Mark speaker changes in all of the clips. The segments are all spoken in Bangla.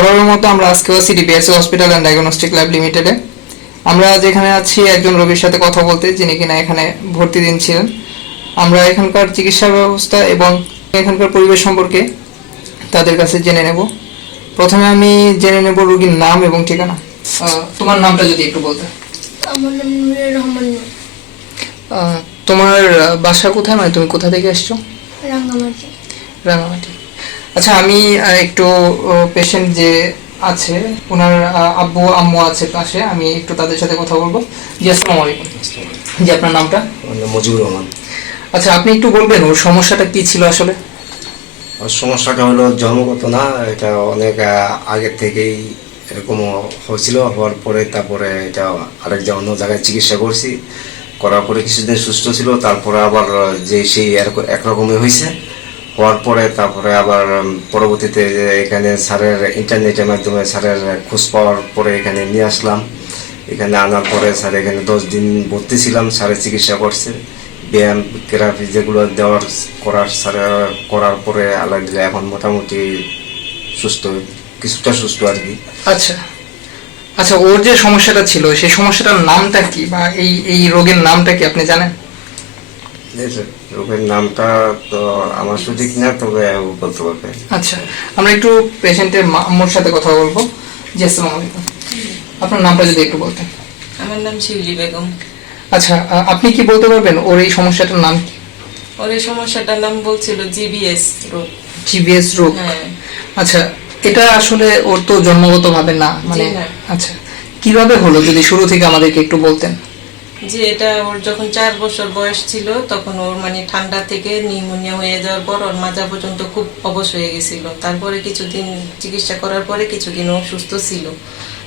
Speaker 1: বরাবরের মতো আমরা আজকেও city PSC hospital and diagnostic lab লিমিটেডে আমরা যেখানে আছি একজন রোগীর সাথে কথা বলতে যিনি কিনা এখানে ভর্তি দিন ছিলেন। আমরা এখানকার চিকিৎসা ব্যবস্থা এবং এখানকার পরিবেশ সম্পর্কে তাদের কাছে জেনে নেব। প্রথমে আমি জেনে নেব রোগীর নাম এবং ঠিকানা। তোমার নামটা যদি একটু বলতে। আমার নাম রহমান
Speaker 2: তোমার বাসা কোথায়? মানে তুমি কোথা থেকে এসছো? রাঙ্গামাটি। রাঙামাটি আচ্ছা আমি একটু পেশেন্ট যে আছে ওনার আব্বু আম্মু আছে পাশে আমি একটু তাদের সাথে কথা বলব। জি আসসালামু আলাইকুম। জি আপনার নামটা?
Speaker 3: নাম রহমান।
Speaker 2: আচ্ছা আপনি একটু বলবেন ওর সমস্যাটা কি ছিল আসলে?
Speaker 3: আর সমস্যাটা হলো জন্মগত না এটা অনেক আগের থেকেই এরকম হয়েছিল হওয়ার পরে তারপরে এটা আরেক জায়গা অন্য জায়গায় চিকিৎসা করছি। করার পরে কিছুদিন সুস্থ ছিল তারপরে আবার যে সেই একরকমই হয়েছে। হওয়ার পরে তারপরে আবার পরবর্তীতে এখানে স্যারের ইন্টারনেটের মাধ্যমে স্যারের খোঁজ পাওয়ার পরে এখানে নিয়ে আসলাম। এখানে আনার পরে স্যার এখানে দশ দিন ভর্তি ছিলাম স্যারের চিকিৎসা করছে। ব্যায়াম থেরাপি যেগুলো দেওয়ার করার স্যারে করার পরে আলহামদুলিল্লাহ এখন মোটামুটি সুস্থ কিছুটা সুস্থ আর কি।
Speaker 2: আচ্ছা। আচ্ছা ওর যে সমস্যাটা ছিল সেই সমস্যাটার নামটা কি? বা এই এই রোগের নামটা কি আপনি জানেন?
Speaker 3: রোগের নামটা তো আমার সঠিক না তবে বলতে পারবে।
Speaker 2: আচ্ছা আমরা একটু পেশেন্টের আম্মুর সাথে কথা বলব। জি আসসালামু আলাইকুম। আপনার নামটা যদি একটু বলতেন।
Speaker 4: আমার নাম শিউলি বেগম।
Speaker 2: আচ্ছা আপনি কি বলতে পারবেন ওর এই সমস্যাটার নাম কি?
Speaker 4: ওর এই সমস্যাটার নাম বলছিল জিবিএস রোগ।
Speaker 2: জিবিএস রোগ। হ্যাঁ। আচ্ছা এটা আসলে ওর তো জন্মগত ভাবে না মানে আচ্ছা কীভাবে হলো যদি শুরু থেকে আমাদেরকে একটু বলতেন?
Speaker 4: যে এটা ওর যখন চার বছর বয়স ছিল তখন ওর মানে ঠান্ডা থেকে নিউমোনিয়া হয়ে যাওয়ার পর ওর মাজা পর্যন্ত খুব অবশ হয়ে গেছিল। তারপরে কিছুদিন চিকিৎসা করার পরে কিছুদিন ও সুস্থ ছিল।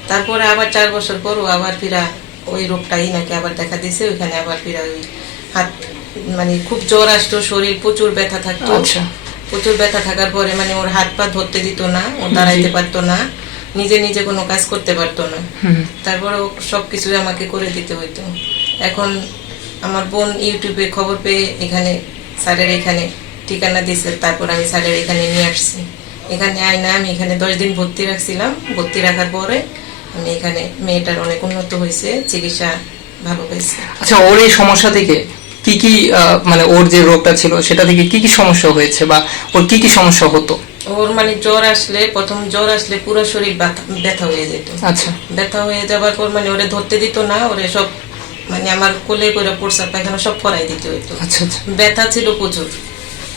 Speaker 4: তারপরে আবার চার বছর পর ও আবার ফিরা ওই রোগটাই নাকি আবার দেখা দিয়েছে ওইখানে আবার ফিরা ওই হাত মানে খুব জ্বর আসতো শরীর প্রচুর ব্যথা থাকতো। আচ্ছা। প্রচুর ব্যথা থাকার পরে মানে ওর হাত পা ধরতে দিত না ও দাঁড়াইতে পারতো না নিজে নিজে কোনো কাজ করতে পারতো না। তারপরে ও সব কিছুই আমাকে করে দিতে হইতো। এখন আমার বোন ইউটিউবে খবর পেয়ে এখানে স্যারের এখানে ঠিকানা দিছে তারপর আমি স্যারের এখানে নিয়ে আসছি। এখানে আয় না আমি এখানে দশ দিন ভর্তি রাখছিলাম। ভর্তি রাখার পরে আমি এখানে মেয়েটার অনেক উন্নত হয়েছে চিকিৎসা ভালো হয়েছে।
Speaker 2: আচ্ছা ওর এই সমস্যা থেকে কি কি মানে ওর যে রোগটা ছিল সেটা থেকে কি কি সমস্যা হয়েছে বা ওর কি কি সমস্যা হতো?
Speaker 4: ওর মানে জ্বর আসলে প্রথম জ্বর আসলে পুরো শরীর ব্যথা- ব্যথা হয়ে যেত। আচ্ছা। ব্যথা হয়ে যাবার পর মানে ওরে ধরতে দিত না ওরে সব মানে আমার কোলে করে প্রসাব পায়খানা সব ফরাই দিতে হইতো আচ্ছা আচ্ছা। ব্যথা ছিল প্রচুর।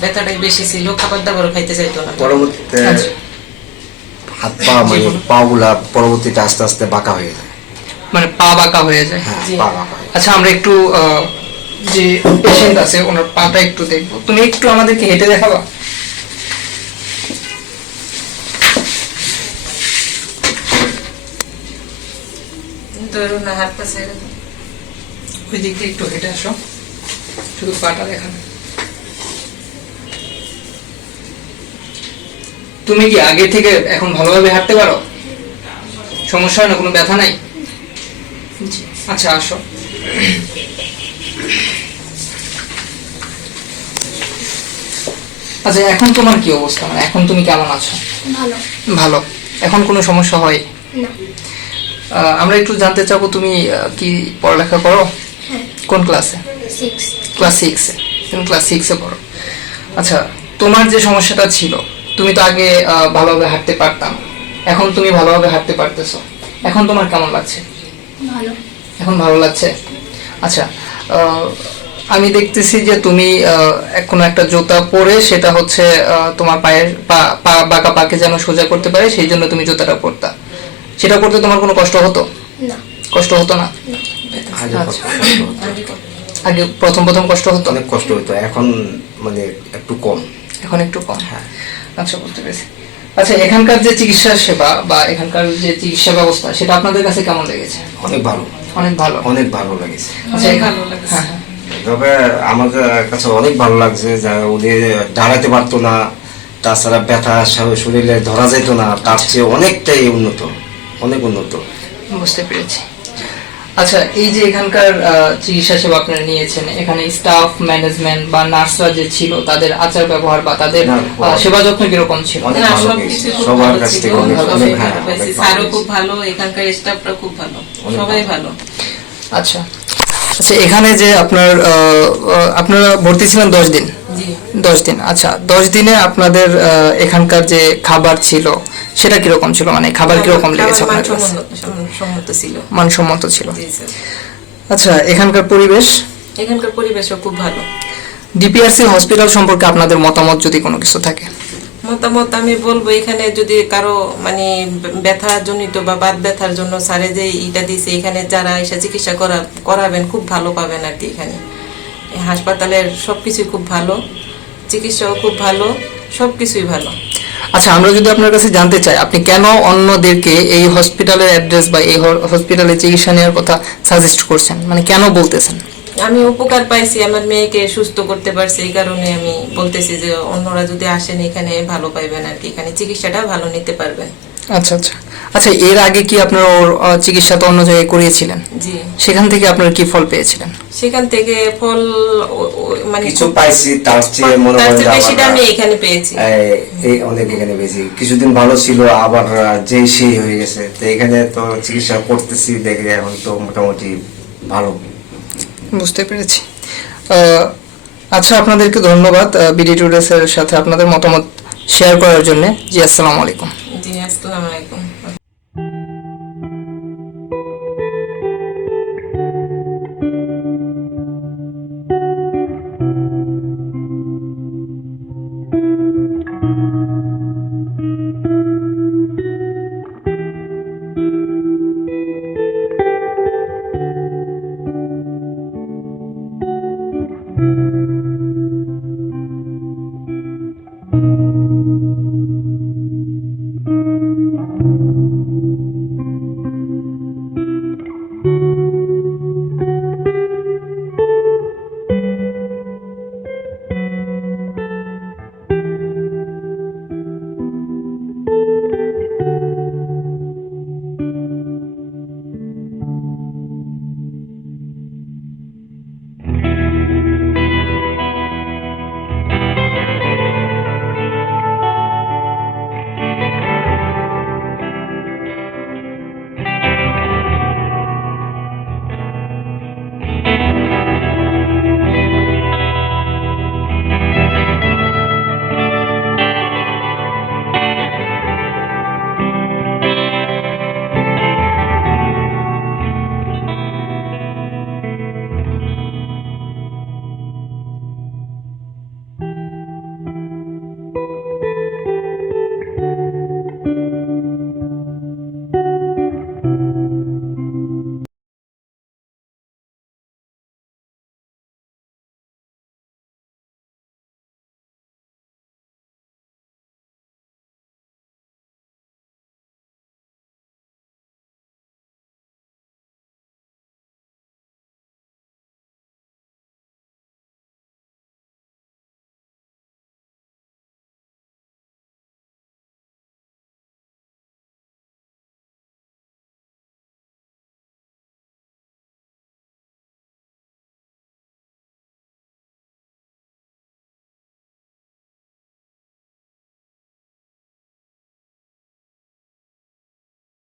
Speaker 4: ব্যথাটাই বেশি ছিল খাবার দাবারও খাইতে চাইতো না।
Speaker 3: পরবর্তীতে আচ্ছা। হাত পা মানে পাগুলা পরবর্তীতে আস্তে আস্তে বাঁকা হয়ে যায়।
Speaker 2: মানে পা বাঁকা হয়ে যায়? হ্যাঁ। আচ্ছা আমরা একটু আহ, যে পেশেন্ট আছে ওনার পাটা একটু দেখব। তুমি একটু আমাদেরকে হেঁটে দেখাবা?
Speaker 4: ধরুন না হাত পা ছেড়ে দাও।
Speaker 2: ওই দিক দিয়ে একটু হেঁটে আসো। শুধু পাটা দেখাবে তুমি কি আগে থেকে এখন ভালোভাবে হাঁটতে পারো? সমস্যা হয় না? কোনো ব্যথা নাই? আচ্ছা আসো। আচ্ছা এখন তোমার কি অবস্থা? মানে এখন তুমি কেমন আছো? ভালো। ভালো। এখন কোনো সমস্যা হয়? আমরা একটু জানতে চাবো তুমি কি পড়ালেখা করো? কোন ক্লাসে ক্লাস সিক্সে তুমি ক্লাস সিক্সে পড়ো। আচ্ছা তোমার যে সমস্যাটা ছিল তুমি তো আগে ভালোভাবে হাঁটতে পারতাম। এখন তুমি ভালোভাবে হাঁটতে পারতেছো। এখন তোমার কেমন লাগছে? ভালো। এখন ভালো লাগছে? আচ্ছা আমি দেখতেছি যে তুমি কোনো একটা জুতা পরে সেটা হচ্ছে তোমার পায়ের পা পা বাঁকা পাকে যেন সোজা করতে পারে সেই জন্য তুমি জুতাটা পরতা। সেটা করতে তোমার কোনো কষ্ট হতো? না। কষ্ট হতো না। আগে আচ্ছা। আগে প্রথম প্রথম কষ্ট হতো?
Speaker 3: অনেক কষ্ট হতো এখন মানে একটু কম। এখন একটু কম? হ্যাঁ।
Speaker 2: আচ্ছা বুঝতে পেরেছি। আচ্ছা এখানকার যে চিকিৎসা সেবা বা এখানকার যে চিকিৎসা ব্যবস্থা সেটা আপনাদের কাছে কেমন লেগেছে? অনেক ভালো। অনেক ভালো?
Speaker 3: অনেক ভালো লেগেছে।
Speaker 4: আচ্ছা অনেক ভালো লাগছে। হ্যাঁ।
Speaker 3: তবে আমাদের কাছে অনেক ভালো লাগছে যা উনি দাঁড়াতে পারতো না তাছাড়া ব্যথা শরীরে ধরা যেত না তার চেয়ে অনেকটাই উন্নত অনেক উন্নত।
Speaker 2: বুঝতে পেরেছি। আচ্ছা এই যে এখানকার আহ, চিকিৎসা সেবা আপনারা নিয়েছেন এখানে স্টাফ ম্যানেজমেন্ট বা নার্সরা যে ছিল তাদের আচার ব্যবহার বা তাদের সেবা যত্ন কীরকম ছিল?
Speaker 3: সবার কাছ থেকে
Speaker 4: স্যারও খুব ভালো এখানকার স্টাফরা খুব ভালো সবাই ভালো।
Speaker 2: আচ্ছা। আচ্ছা এখানে যে আপনার আপনারা ভর্তি ছিলেন দশ দিন? দশ দিন আচ্ছা। দশ দিনে আপনাদের আহ, এখানকার যে খাবার ছিল সেটা কীরকম ছিল? মানে খাবার কীরকম লেগেছে আপনার? মানসম্মত সম্মত ছিল। মানসম্মত ছিল। আচ্ছা এখানকার পরিবেশ?
Speaker 4: এখানকার পরিবেশও খুব ভালো।
Speaker 2: ডিপিআরসি হসপিটাল সম্পর্কে আপনাদের মতামত যদি কোনো কিছু থাকে?
Speaker 4: মতামত আমি বলব এখানে যদি কারও মানে ব্যথা জনিত বা বাদ ব্যথার জন্য স্যারে যে ইটা দিছে এখানে যারা এসে চিকিৎসা করা করাবেন খুব ভালো পাবেন আর কি এখানে। হাসপাতালের সব কিছুই খুব ভালো চিকিৎসাও খুব ভালো সবকিছুই ভালো।
Speaker 2: আচ্ছা আমরা যদি আপনার কাছে জানতে চাই, আপনি কেন অন্যদেরকে এই হসপিটালের অ্যাড্রেস বা এই হসপিটালে চিকিৎসা নেওয়ার কথা সাজেস্ট করছেন? মানে কেন বলতেছেন?
Speaker 4: আমি উপকার পাইছি, আমার মেয়েকে সুস্থ করতে পারছি, এই কারণে আমি বলতেছি যে অন্যরা যদি আসেন এখানে, ভালো পাইবেন আর কি। এখানে চিকিৎসাটা ভালো নিতে পারবেন।
Speaker 2: আচ্ছা আচ্ছা। আচ্ছা এর আগে কি আপনারা ওর চিকিৎসা তো অন্য জায়গায় করিয়েছিলেন? জি। সেখান থেকে আপনারা কি ফল পেয়েছিলেন?
Speaker 4: সেখান থেকে ফল মানে
Speaker 3: কিছু পাইছি তার চেয়ে মনে তার করেন চেয়ে যে বেশিটা
Speaker 4: আমি এখানে পেয়েছি।
Speaker 3: এই- অনেক এখানে বেশি কিছুদিন ভালো ছিল আবার যে যেই সেই হয়ে গেছে। তো এখানে তো চিকিৎসা করতেছি দেখে এখন তো মোটামুটি ভালো।
Speaker 2: বুঝতে পেরেছি। আহ, আচ্ছা আপনাদেরকে ধন্যবাদ বিডি টুডেসের সাথে আপনাদের মতামত শেয়ার করার জন্য। জি আসসালামু আলাইকুম।
Speaker 4: আসসালামু আলাইকুম